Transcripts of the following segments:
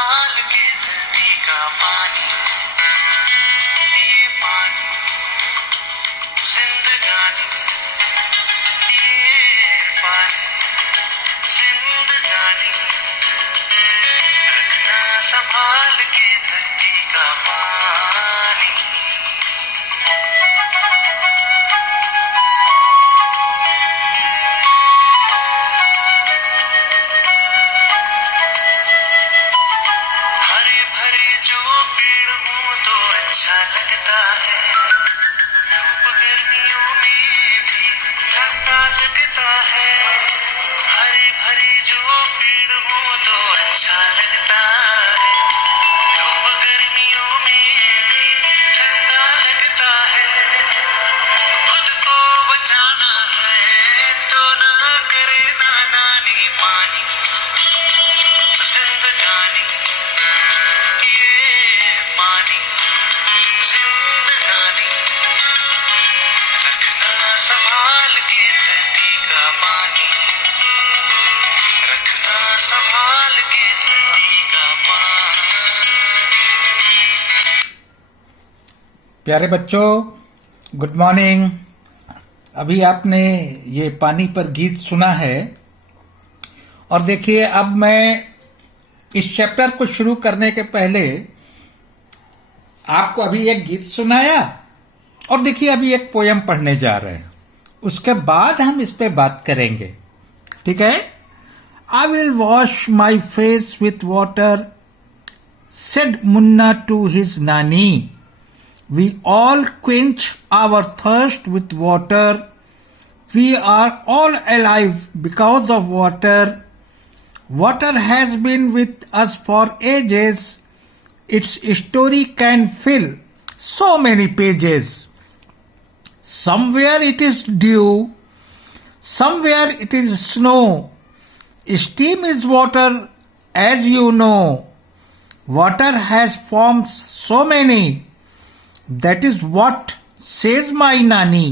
संभाल के धरती का पानी, ये पानी जिंदगानी, ये पानी जिंदगानी, रखना संभाल के धरती का पानी। हरे भरे जो पेड़ हों तो अच्छा लगता है, धूप गर्मियों में भी ठंडा लगता है। हरे भरे जो पेड़ हों तो अच्छा लगता है, धूप गर्मियों में भी ठंडा लगता है। खुद को बचाना है तो ना करे नादानी, पानी जिंदगानी, ये पानी जिंदगानी, रखना संभाल के धरती का पानी, रखना संभाल के धरती का पानी। प्यारे बच्चों, गुड मॉर्निंग। अभी आपने ये पानी पर गीत सुना है और देखिए, अब मैं इस चैप्टर को शुरू करने के पहले आपको अभी एक गीत सुनाया और देखिए अभी एक पोयम पढ़ने जा रहे हैं, उसके बाद हम इस पे बात करेंगे, ठीक है। I will wash my face with water, said Munna to his nani, we all quench our thirst with water, we are all alive because of water, water has been with us for ages, its story can fill so many pages. Somewhere it is dew, somewhere it is snow, steam is water as you know, water has forms so many, that is what says my Nani.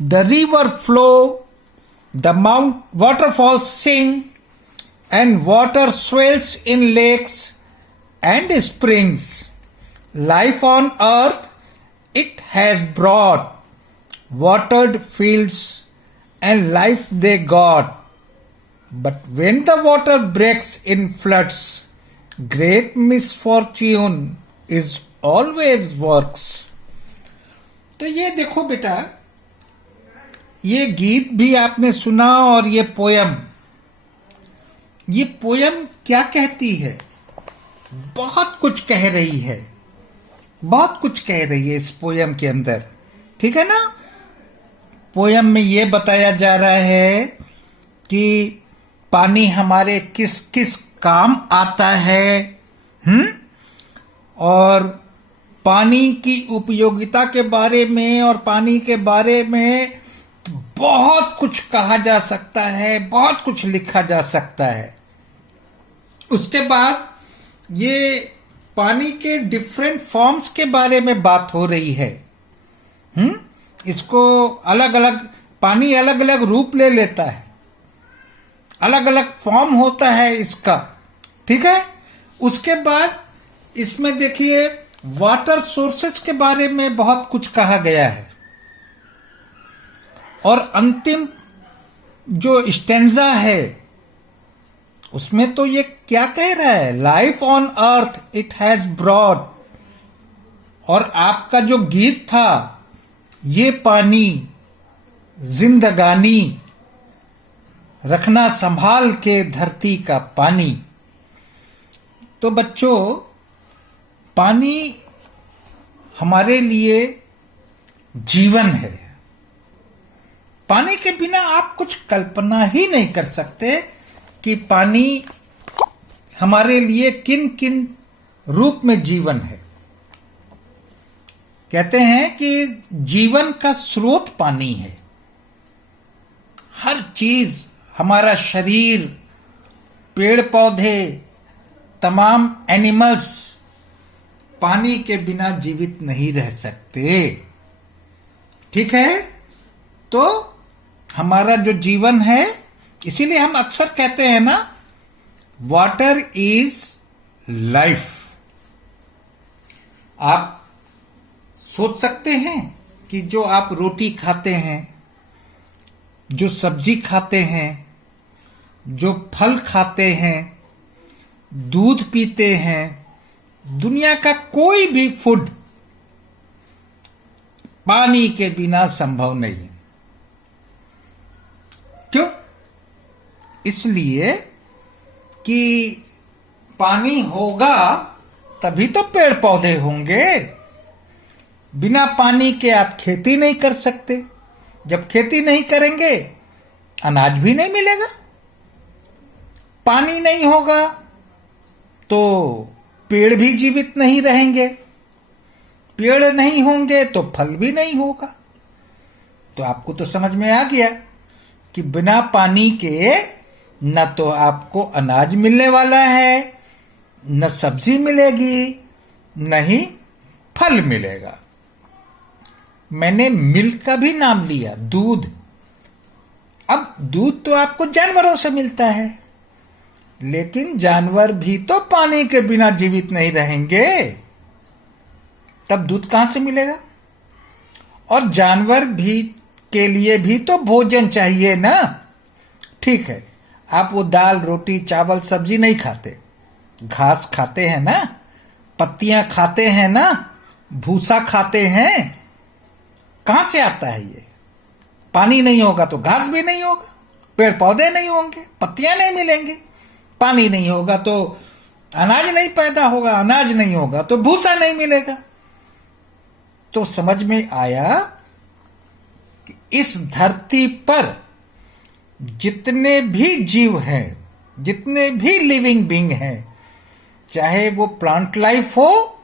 The river flow, the waterfalls sing, and water swells in lakes and springs. Life on earth it has brought, watered fields and life they got. But when the water breaks in floods, great misfortune is always works. तो ये देखो बेटा, ये गीत भी आपने सुना और ये पोयम क्या कहती है? बहुत कुछ कह रही है, बहुत कुछ कह रही है इस पोयम के अंदर, ठीक है ना। पोयम में ये बताया जा रहा है कि पानी हमारे किस किस काम आता है, और पानी की उपयोगिता के बारे में और पानी के बारे में बहुत कुछ कहा जा सकता है, बहुत कुछ लिखा जा सकता है। उसके बाद ये पानी के डिफरेंट फॉर्म्स के बारे में बात हो रही है। इसको अलग अलग, पानी अलग अलग रूप ले लेता है, अलग अलग फॉर्म होता है इसका, ठीक है। उसके बाद इसमें देखिए वाटर सोर्सेस के बारे में बहुत कुछ कहा गया है, और अंतिम जो स्टेंजा है उसमें तो ये क्या कह रहा है? Life on earth it has broad. और आपका जो गीत था, ये पानी जिंदगानी, रखना संभाल के धरती का पानी। तो बच्चों, पानी हमारे लिए जीवन है। पानी के बिना आप कुछ कल्पना ही नहीं कर सकते कि पानी हमारे लिए किन किन रूप में जीवन है। कहते हैं कि जीवन का स्रोत पानी है। हर चीज, हमारा शरीर, पेड़ पौधे, तमाम एनिमल्स पानी के बिना जीवित नहीं रह सकते, ठीक है। तो हमारा जो जीवन है, इसीलिए हम अक्सर कहते हैं ना वाटर इज लाइफ। आप सोच सकते हैं कि जो आप रोटी खाते हैं, जो सब्जी खाते हैं, जो फल खाते हैं, दूध पीते हैं, दुनिया का कोई भी फूड पानी के बिना संभव नहीं है। क्यों? इसलिए कि पानी होगा तभी तो पेड़ पौधे होंगे। बिना पानी के आप खेती नहीं कर सकते। जब खेती नहीं करेंगे अनाज भी नहीं मिलेगा। पानी नहीं होगा तो पेड़ भी जीवित नहीं रहेंगे। पेड़ नहीं होंगे तो फल भी नहीं होगा। तो आपको तो समझ में आ गया कि बिना पानी के न तो आपको अनाज मिलने वाला है, न सब्जी मिलेगी, न ही फल मिलेगा। मैंने मिल्क का भी नाम लिया, दूध। अब दूध तो आपको जानवरों से मिलता है, लेकिन जानवर भी तो पानी के बिना जीवित नहीं रहेंगे। तब दूध कहां से मिलेगा? और जानवर भी के लिए भी तो भोजन चाहिए ना। ठीक है, आप वो दाल रोटी चावल सब्जी नहीं खाते, घास खाते हैं ना, पत्तियां खाते हैं ना, भूसा खाते हैं। कहां से आता है ये? पानी नहीं होगा तो घास भी नहीं होगा, पेड़ पौधे नहीं होंगे, पत्तियां नहीं मिलेंगी। पानी नहीं होगा तो अनाज नहीं पैदा होगा, अनाज नहीं होगा तो भूसा नहीं मिलेगा। तो समझ में आया कि इस धरती पर जितने भी जीव हैं, जितने भी लिविंग बीइंग हैं, चाहे वो प्लांट लाइफ हो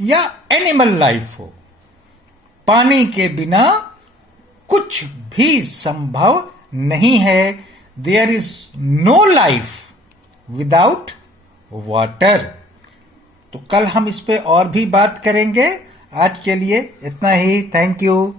या एनिमल लाइफ हो, पानी के बिना कुछ भी संभव नहीं है। There is no life without water. तो कल हम इस पे और भी बात करेंगे। आज के लिए इतना ही। Thank you.